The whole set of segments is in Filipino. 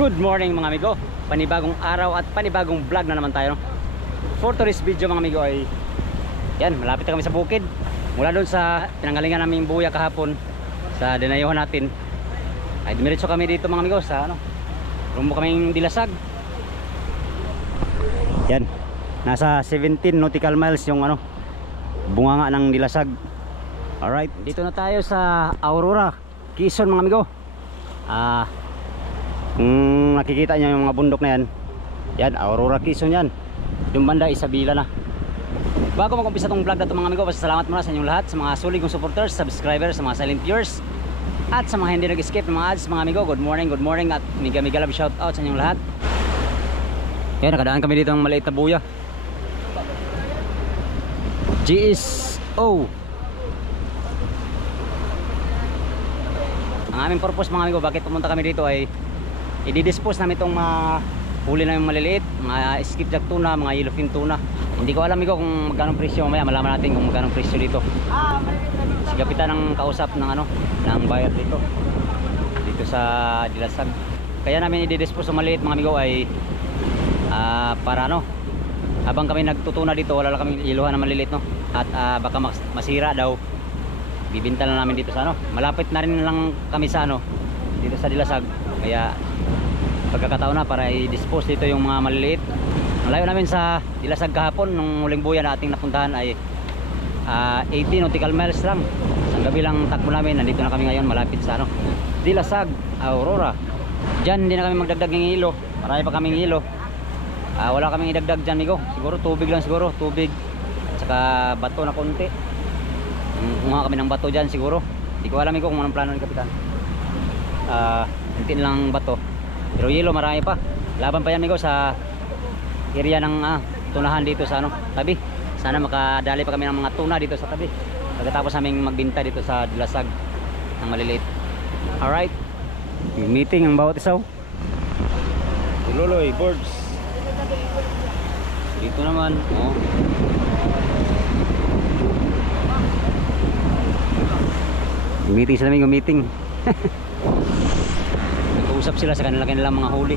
Good morning mga amigo. Panibagong araw at panibagong vlog na naman tayo, no? For today's video mga amigo ay yan, malapit na kami sa bukid. Mula doon sa pinanggalingan naming buya kahapon sa dinayuhan natin ay dumiretso kami dito mga amigo sa rumbo kaming Dilasag. Yan, nasa 17 nautical miles yung bunganga ng Dilasag. Alright, dito na tayo sa Aurora, Quezon mga amigo. Kung nakikita nyo yung mga bundok na yan, yan, Aurora, Quezon yan. Yung banda, Isabela na. Bago mag-umpisa tong vlog na ito mga amigo, pasalamat muna sa inyong lahat, sa mga sulig kong supporters, subscribers, sa mga silent viewers, at sa mga hindi nag-escape ng mga ads mga amigo. Good morning at mega love shout out sa inyong lahat. Yan, nakadaan kami dito ng maliit na buya, GSO. Ang aming purpose mga amigo, bakit pumunta kami dito ay i-dispose namin itong huli na yung maliliit, mga skipjack tuna, mga yellowfin tuna. Hindi ko alam amigo kung magkano presyo, mamaya malaman natin kung magkano presyo dito. Si kapitan ng kausap ng ng buyer dito sa Dilasag. Kaya namin i-dispose ng maliliit mga amigo ay para habang kami nagtutuna dito, wala lang kami iluhan na maliliit, no? At baka masira daw, bibinta na namin dito sa malapit na rin lang kami sa dito sa Dilasag. Kaya pagkakataon na para i-dispose dito yung mga maliliit. Malayo namin sa Dilasag kahapon, nung huling buya na ating napuntahan ay 18 nautical miles lang. Sa gabi lang takbo namin, nandito na kami ngayon malapit sa Dilasag, Aurora. Diyan hindi na kami magdagdag ng hilo, marami pa kaming hilo. Wala kaming idagdag dyan amigo, siguro tubig lang, tubig at saka bato na konti. Kumuha kami ng bato dyan siguro. Hindi ko alam amigo kung anong plano ni kapitan. Kunti lang bato, pero yelo marami pa. Laban pa yan amigo sa area ng tunahan dito sa tabi. Sana makadali pa kami ng mga tuna dito sa tabi pagkatapos naming magbinta dito sa Dilasag ng maliliit. Alright, meeting ang bawat isaw. Tuloy birds dito naman. Meeting sila amigo, meeting. Nag-uusap sila sa kanilang mga huli.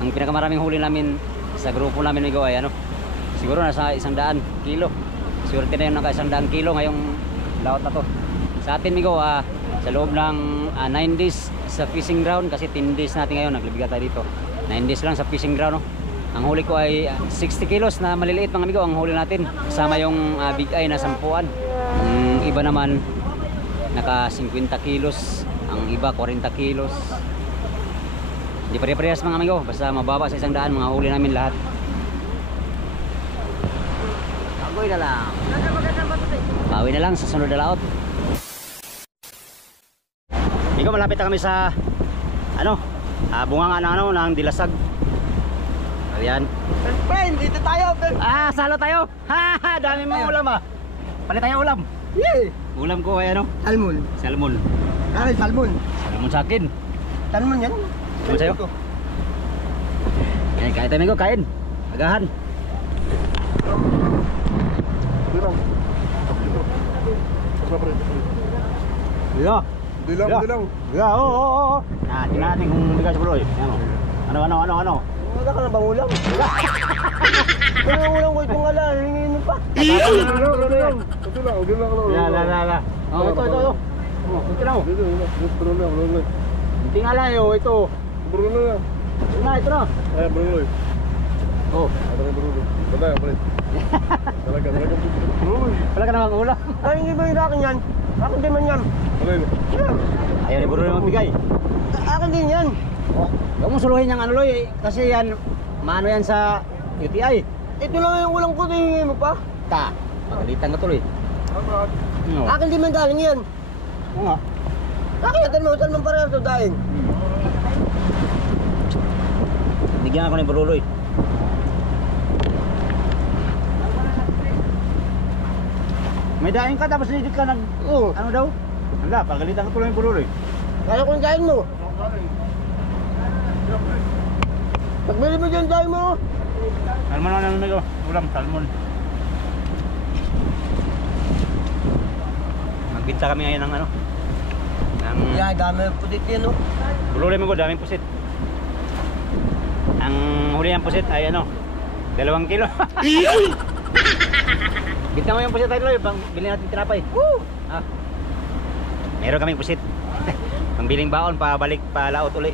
Ang pinakamaraming huli namin sa grupo namin amigo ay siguro nasa 100 kilo. Swerte na yung naka 100 kilo ngayong laot na to. Sa atin amigo, sa loob ng 9 days sa fishing ground, kasi 10 days natin ngayon, naglibigat tayo dito. 9 days lang sa fishing ground, Ang huli ko ay 60 kilos na maliliit mga amigo ang huli natin. Kasama yung big eye na 10-an. Ang iba naman naka 50 kilos, ang iba 40 kilos. Hindi pare-parehas mga amigo, basta mababa sa 100 mga huli namin lahat. Bagoy na lang. Bawi na lang sa sunod na laot. Amigo, malapit na kami sa bunga nga ng Dilasag. Ayan. Friend, dito tayo. Salo tayo. Ha, dami mong ulam Palit tayo ulam. Yeah. Ulam ko ay Salmon. Salmon. Salmon. Salmon sa akin. Salmon yan. Salmon sa'yo. Kain tayo amigo, kain. Agahan. Yeah. Dilang. Yeah, oo. Tingnan natin kung bigas sa buloy. Ano? Wala ka na bang ulam? Wala ulam ko itong ala, hingin mo pa. Dilang. Ito lang. La. Oh, ito. Ito lang. Hindi nga lang ito. Bruno na. Ito na. Bruno. Oh. Ito na Bruno. Bantay, palit. Talaga. Bruno. Wala ka namang ulam. Ay, hindi ba yung akin yan? Akin din man yan. Ayaw ni Bruno magbigay. Akin din yan. Oh, huwag mong suluhin yung loy, kasi yan, maano yan sa UTI. Ito lang yung ulam ko, hingin mo pa. Pagalitan ka tuloy. No. Akin din man galing yan. Oo nga. Akin natin mo, saan man parehas ito dahil? Bigyan ako ni Bruloy. May daing ka tapos hindi ka Oo. Ano daw? Hala, pagalitan ka tuloy yung Bruloy. Kaya kung dahil mo. Pagbili mo dyan dahil mo. Salmon amigo, ulam, salmon. Magbinta kami ngayon ng Ang Yeah, dami po dito yan, no? bululi mo ko, daming pusit. Ang huli ng pusit ay ano, 2 kilo. Bigyan mo yung pusit tayo, Loy, pang bilhin natin tinapay. Woo! Ah. Meron kaming pusit. Pangbiling baon, pabalik, palaot uli.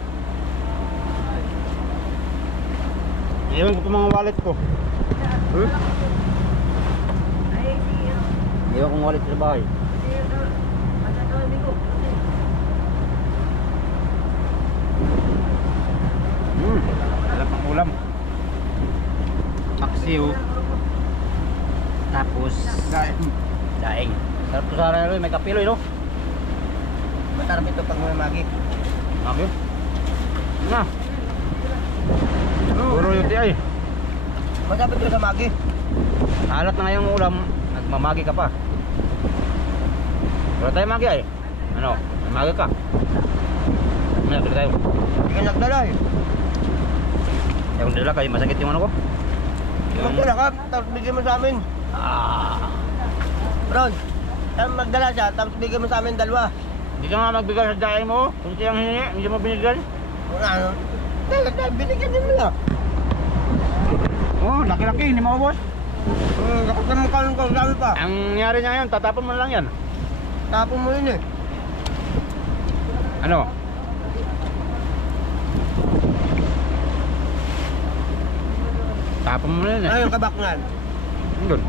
Iwan ko pa mga wallet ko. Iwan kong wallet sa bahay. Alam pang ulam. Paksiw. Tapos daing. Sarap to sana, Loy, may kape, Loy, no? Masarap ito pag may magi. Okay. Na. Puro yung ay. Masarap ito sa magi. Alat na ngayong ulam, nagmamagi ka pa. Wala tayo magi ay. Ano? Magi ka. Ano, dito tayo. Hindi ka nagdala eh. Yung dala kayo, masakit yung ano ko. Magdala ka, tapos bigyan mo sa amin. Ron, tapos magdala siya, tapos bigyan mo sa amin 2. Hindi ka nga magbigay sa daing mo. Kung siyang hiningi, hindi mo binigyan. Wala, ano? Binigyan din mo lang. Oh, laki-laki, hindi maubos. Kapag ka ng kanon ko, dami pa. Ang nangyari niya ngayon, tatapon mo lang yan. Tapon mo yun eh. Ano? Tapon mo lang yan. Ano yung kabaknan? Doon.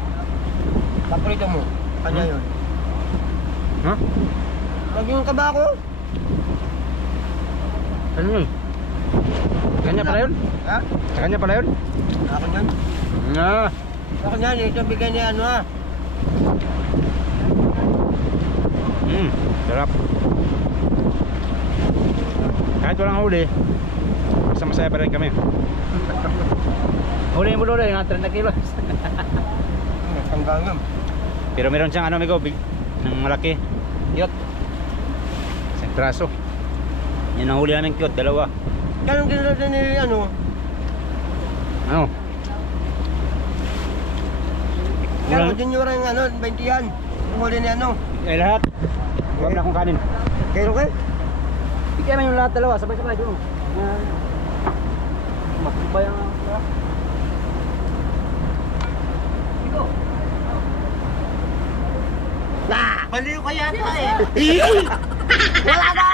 Paprito mo. Kanya yun. Ha? Lagi yung kabako. Ano yun? Kanya pala yun? Ha? Sa kanya pala yun? Ako yan. Ah. Ako yan, ito bigyan niya ano ha. Sarap. Kahit walang huli, basta masaya pa rin kami. Huli mo lolo, yung 30 kilos. Hanggang Pero meron siyang ano, amigo, big, ng malaki. Cute. Isang traso. Yan ang huli namin, cute, 2. Ganun ginala din ni ano. Ano? Ganun din yung ano, 20 yan. Yung huli ni ano. Eh lahat. Huwag na akong kanin. Kaya okay? Bigyan naman yung lahat 2, sabay-sabay doon. Matubay ang Baliw ka yata eh. Wala na!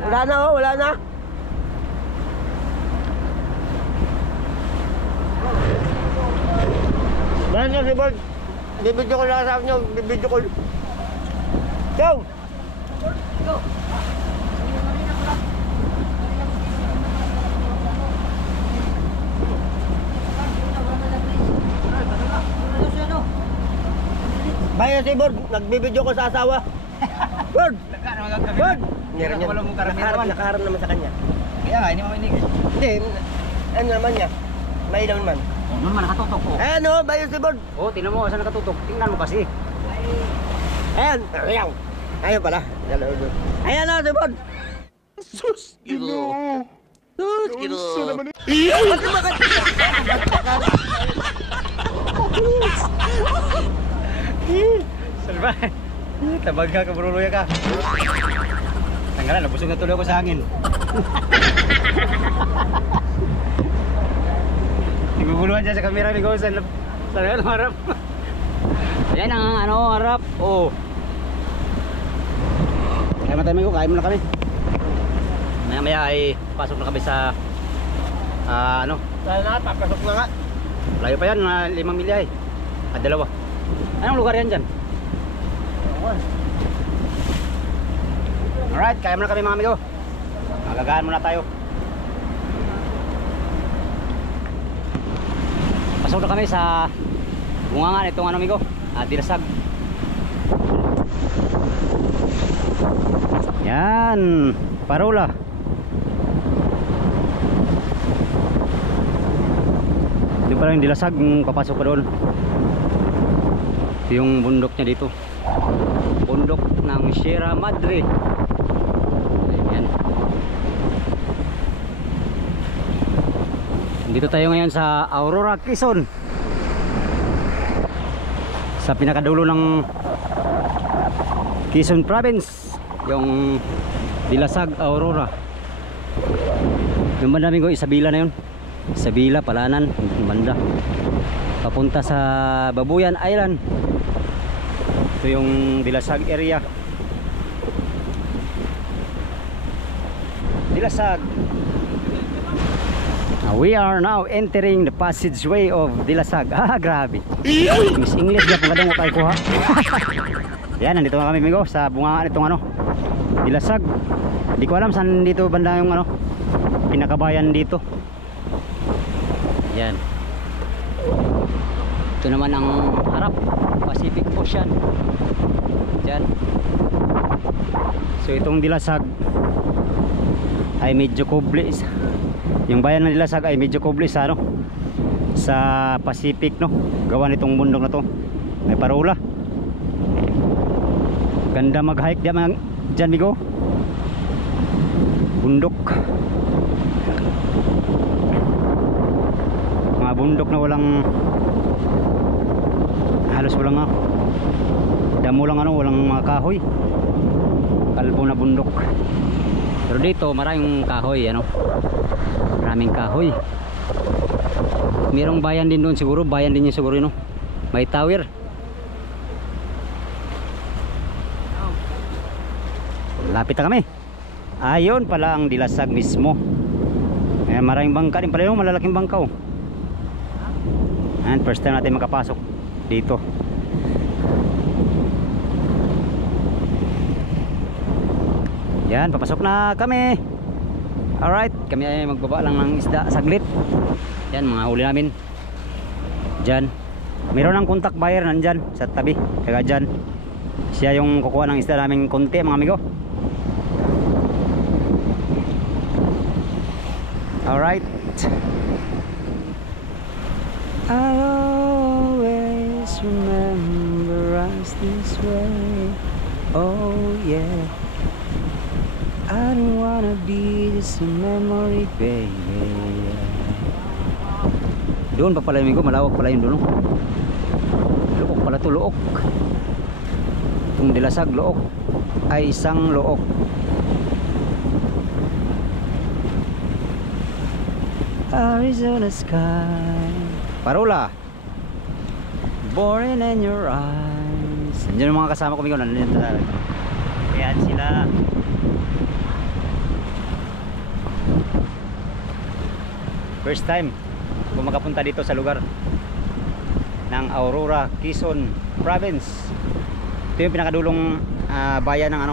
Wala na oh, wala na. Wala na si Bert. Bibidyo ko lang sa inyo, bibidyo ko. Go! Bayan si Bert, nagbibidyo ko sa asawa. Bert! Bert! Nakaharap naman sa kanya. Kaya nga, hindi mo minig. Hindi, ano naman niya? May ilaw naman. Oh, nun man, nakatutok ko. Ayan o, bayan si Bert. Oh, tingnan mo, saan nakatutok? Tingnan mo kasi. Ayan, ayaw. Ayaw pala. Ayan na si Bert. Sus, Ginoo. Sus, Unsa naman Salva. Tabag ka, kabruloy ka. Tanggalan, nabusog na tuloy ako sa hangin. Naguguluhan dyan sa kamera ni Gozan. Saan harap? Ayan ang ano, harap. Oh. Kaya matami ko, kain muna kami. Maya maya ay pasok na kami sa ano, Sana na, papasok na nga. layo pa yan, 5 milya eh. At 2. Anong lugar yan dyan? Alright, kaya muna kami mga amigo. Magagaan muna tayo. Pasok na kami sa bungangan itong ano amigo, Dirasag. Yan, parola. Hindi pa lang Dilasag, papasok ka doon. Ito yung bundok niya dito. Bundok ng Sierra Madre. Ayan. Dito tayo ngayon sa Aurora, Quezon. Sa pinakadulo ng Quezon Province. yung Dilasag, Aurora. Yung banda amigo, Isabela na yun. Isabela, Palanan, yung banda papunta sa Babuyan Island. Ito yung Dilasag area. Dilasag. We are now entering the passageway of Dilasag. Grabe. Miss English na pong kadang wakay ko ha. Yan, nandito na kami amigo sa bungaan itong Dilasag. Hindi ko alam saan dito banda yung pinakabayan dito. Yan. Ito naman ang harap, Pacific Ocean. Yan. So itong Dilasag ay medyo kubli. Yung bayan ng Dilasag ay medyo kubli sa sa Pacific, no? Gawa nitong bundok na to. May parola. Ganda mag-hike dyan migo. Bundok. Mga bundok na halos walang damo lang walang mga kahoy. Kalbo na bundok. Pero dito maraming kahoy maraming kahoy. Merong bayan din doon siguro, bayan din yun siguro may tower. Lapit na kami. Ayun pala ang Dilasag mismo. Maraming bangka din pala yun, malalaking bangka and first time natin makapasok dito. Yan, papasok na kami. Alright, kami ay magbaba lang ng isda saglit. Yan, mga huli namin dyan. Meron ng contact buyer nandyan sa tabi, kaya dyan siya yung kukuha ng isda namin konti mga amigo. Alright, I'll always remember us this way. Oh yeah, I don't wanna be just a memory, baby. Doon pa pala amigo, malawak pala yun doon. Luok pala to, luok. Itong Dilasag, luok. Ay isang luok. Arizona sky. Parola. Born in your eyes. Nandiyan yung mga kasama ko amigo, nandiyan talaga. Ayan sila. First time kung makapunta dito sa lugar ng Aurora, Quezon Province. Ito yung pinakadulong bayan ng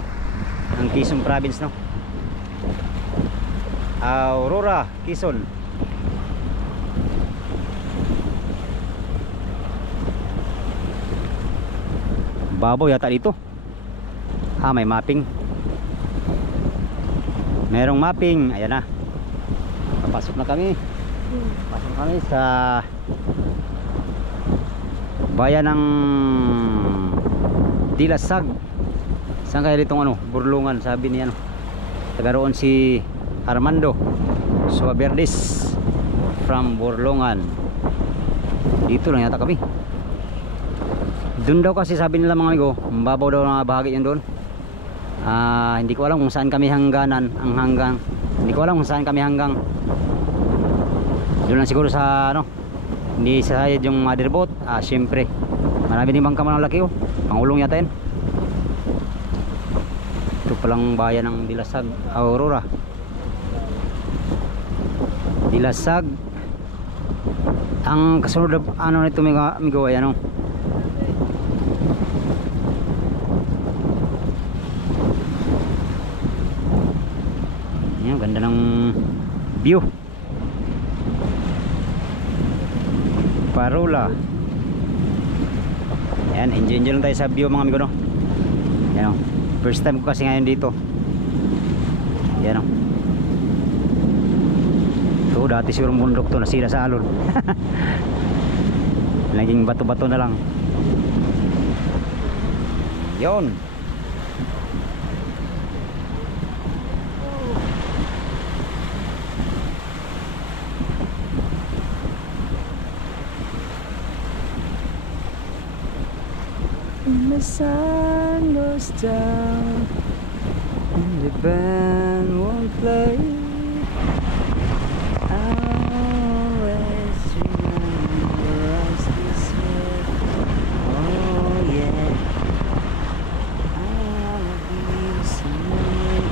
ng Quezon Province, no? Aurora, Quezon. Babaw yata dito. May mapping. Merong mapping. Ayan na. Papasok na kami. Pasok kami sa bayan ng Dilasag. Saan kaya ditong Burlungan, sabi ni taga roon si Armando Suaverdes from Burlungan. Dito lang yata kami. Doon daw kasi sabi nila mga amigo, mababaw daw na bahagi yun doon. Hindi ko alam kung saan kami hangganan, hindi ko alam kung saan kami hanggang. Doon lang siguro sa hindi sa side yung motherboat. Syempre marami din bangka malaki pangulong yata yun. Ito palang bayan ng Dilasag, Aurora. Dilasag. Ang kasunod nito amigo ay yan, ganda ng view. Parola. Ayan, enjoy lang tayo sa view mga amigo, Ayan, first time ko kasi ngayon dito. Ayan, ito dati siguro bundok to, nasira sa alon. Naging bato-bato na lang. Yon. When the sun goes down The band won't play. I'll always remember us this way. Oh yeah, I'll be someone.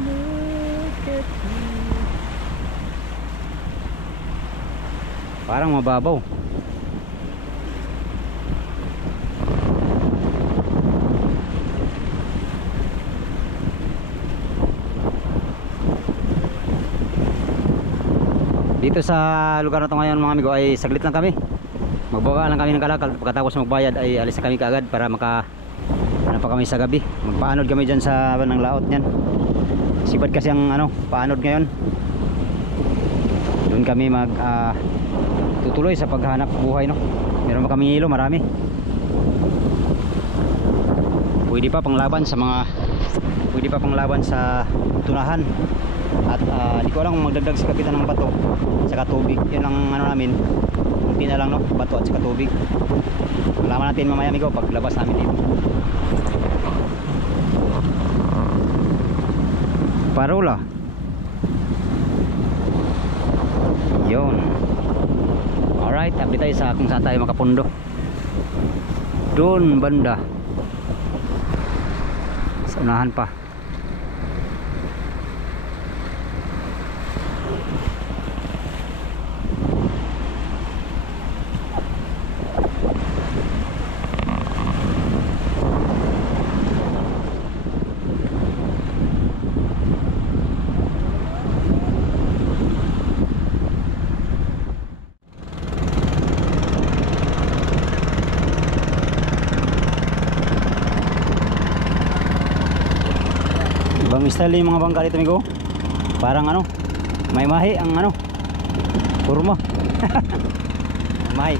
Look at me. Parang mababaw. Dito sa lugar na to ngayon mga amigo ay saglit lang kami. Magbaba lang kami ng kalakal. Pagkatapos magbayad ay alis na kami kaagad para ano pa kami sa gabi. Magpaanod kami dyan sa ng laot niyan. Sibad kasi ang paanod ngayon. Doon kami tutuloy sa paghanap buhay Meron pa kami hilo, marami. Pwede pa panglaban sa tunahan. At di ko alam kung magdagdag si kapitan ng bato saka tubig. Yun ang namin. Kunti na lang bato at saka tubig. Malaman natin mamaya amigo paglabas namin dito. Parola. Yun. Alright, update tayo sa kung saan tayo makapundo. Doon banda sa unahan pa. Ibang style yung mga bangka dito amigo. Parang may mahi ang kurma. Mahi.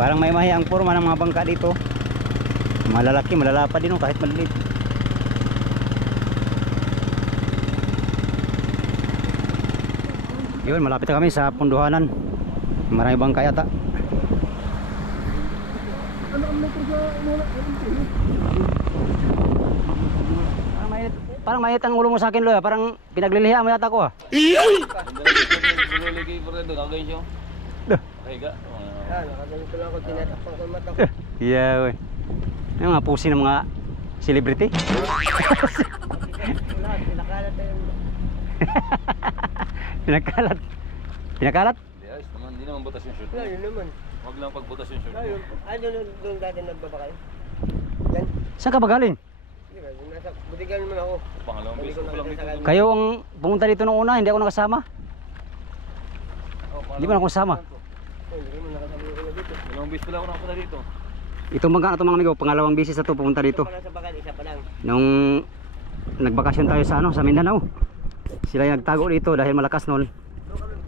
Parang may mahi ang kurma ng mga bangka dito. Malalaki, malalapad din kahit maliit. Yun, malapit na kami sa punduhanan. Maraming bangka yata. Parang mainit ang ulo mo sa akin, Loya. Parang pinagliliha mo yata ko. Yeah, we. Yung mga pusi ng mga celebrity. Pinakalat. Pinakalat? Yes, naman, hindi naman butas yung shoot. Yun naman. Huwag lang pagbutas yung shoot. Ay, doon dati nagbaba kayo? Yan. Saan ka ba galing? Nasa budigan naman ako. Pangalawang beses ko lang dito. Kayo ang pumunta dito nung una, hindi ako nakasama. Hindi ba ako kasama? Hindi mo nakasama ko dito. Dalawang beses pala ako nakapunta dito. Itong mga mga amigo, pangalawang bisis na to pumunta dito. Sa bakal, isa pa lang. Nung nagbakasyon tayo sa Mindanao. Sila yung nagtago dito dahil malakas noon.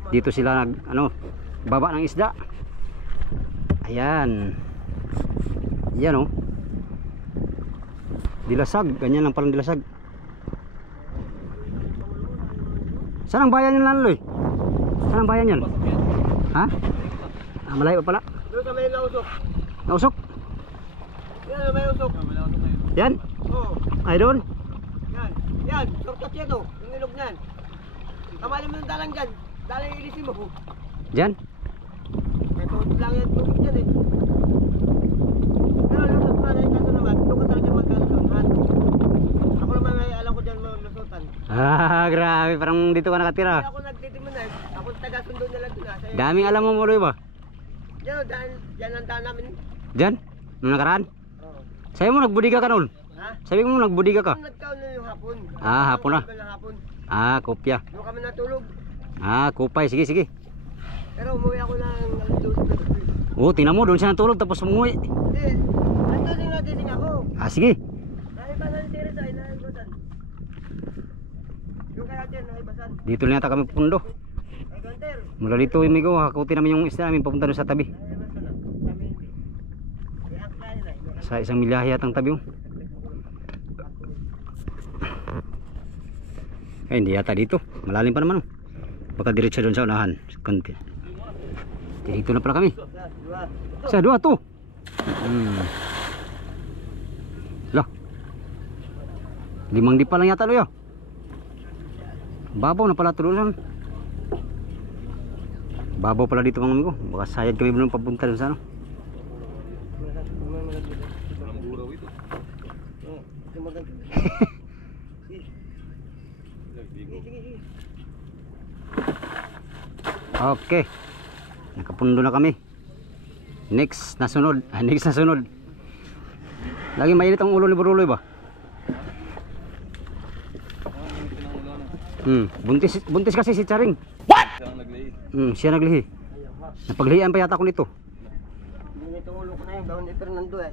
Dito sila baba ng isda. Ayan. Yan Dilasag, ganyan lang palang dilasag. Saan ang bayan yun, Lanloy? Saan ang bayan yun? Ha? Malayo pa pala. Doon sa may nausok. Nausok? Yan, may usok. Yan? Oo. Ay doon? Yan. Yan, shortcut yan yung ilog niyan. Kamali mo yung dalang dyan. Dalang ilisin mo. Diyan? May tubig lang yan, tubig dyan Pero lusot pa na yung kaso naman, doon ka talaga magkalusutan. Ako naman ay alam ko dyan lusutan. Grabe, parang dito ka nakatira. Kaya ako nagtitiman ako taga-sundo na lang doon Daming alam mo Muloy ba? Yan ang daan namin. Diyan? Nung nakaraan? Oo. Sabi mo nagbudiga ka noon? Ha? Sabi mo nagbudiga ka? Nagkaon na yung hapon. Hapon na. Hapon. Kopya. Doon kami natulog. Kupay. Sige. Pero umuwi ako ng alas 12. Tingnan mo, doon siya natulog tapos umuwi. Hindi. Nandun yung natising ako. Sige. Naibasan yung tiris ay naibasan. Yung kaya dyan, naibasan. Dito na yata kami pundo. Ay, Gunter. Mula dito, amigo, hakutin namin yung isda namin papunta doon sa tabi. Naibasan na. Kami hindi. Kaya ang kaya na. Sa isang milyahe yatang tabi. Ay, hindi yata dito. Malalim pa naman. Baka diretso doon sa unahan. Kunti. Dito na pala kami. Dua. Sa dua to. Lah. 5 di pa lang yata lo yo. Babaw na pala tululan. Babaw pala dito mga amigo. Baka sayad kami belum papunta dun sa ano. Walang guraw ito. Ito maganda. Okay. Nakapundo na kami. Next na sunod. Next na sunod. Lagi mainit ang ulo ni Buruloy ba? Buntis kasi si Charing. Siya ang naglihi. Siya naglihi. Napaglihian pa yata ko nito. Hindi ito ulo ko na yung daon ni Fernando eh.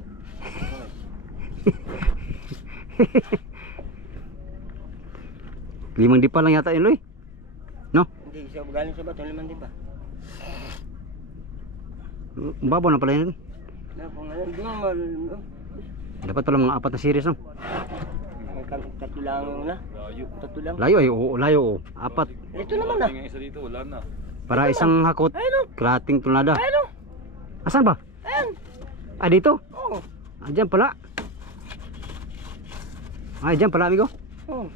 5 di pa lang yata yun, Loy. No? Hindi, siya galing sa bato, 5 di ba? Babaw na pala yun. Hindi nga Dapat pala mga 4 na series, no? tatlo lang yung na. Layo. Tatlo lang. Layo ay, oo, layo. 4. Ito naman na. Yung isa dito, wala na. Para isang hakot. Kalating tonelada. Ano? Asan ba? Ayan. Ah, dito? Oo. Ah, dyan pala. Ay, dyan pala, amigo. Oo.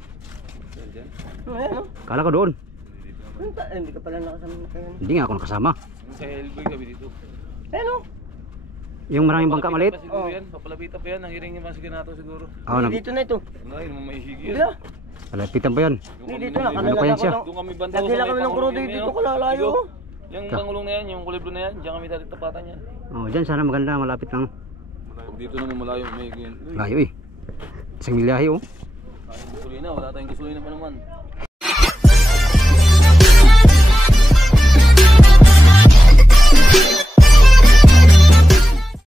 Diyan. Ayan o. Kala ko doon. Hindi ka pala nakasama na kayo. Hindi nga ako nakasama. Yung sa Hellboy kami dito. Ayan o. Yung maraming bangka maliit. Pa siguro yan, papalapitan pa yan. Ang hiring yung mga nato siguro. Ah, Dito na ito. Wala, yun maihigi Hindi yan. ah. Palapitan pa yan. Hindi dito na. Ano pa yan siya? Doon kami banda Nagdila kami ng krudo dito kalalayo. Yung pangulong na yan, yung kuliblo na yan, diyan kami dati tapatan yan. Oh, dyan sana maganda, malapit lang. Pag dito naman malayo, may Layo eh. Isang milyahe oh. Kayang gasolina, wala tayong gasolina pa naman.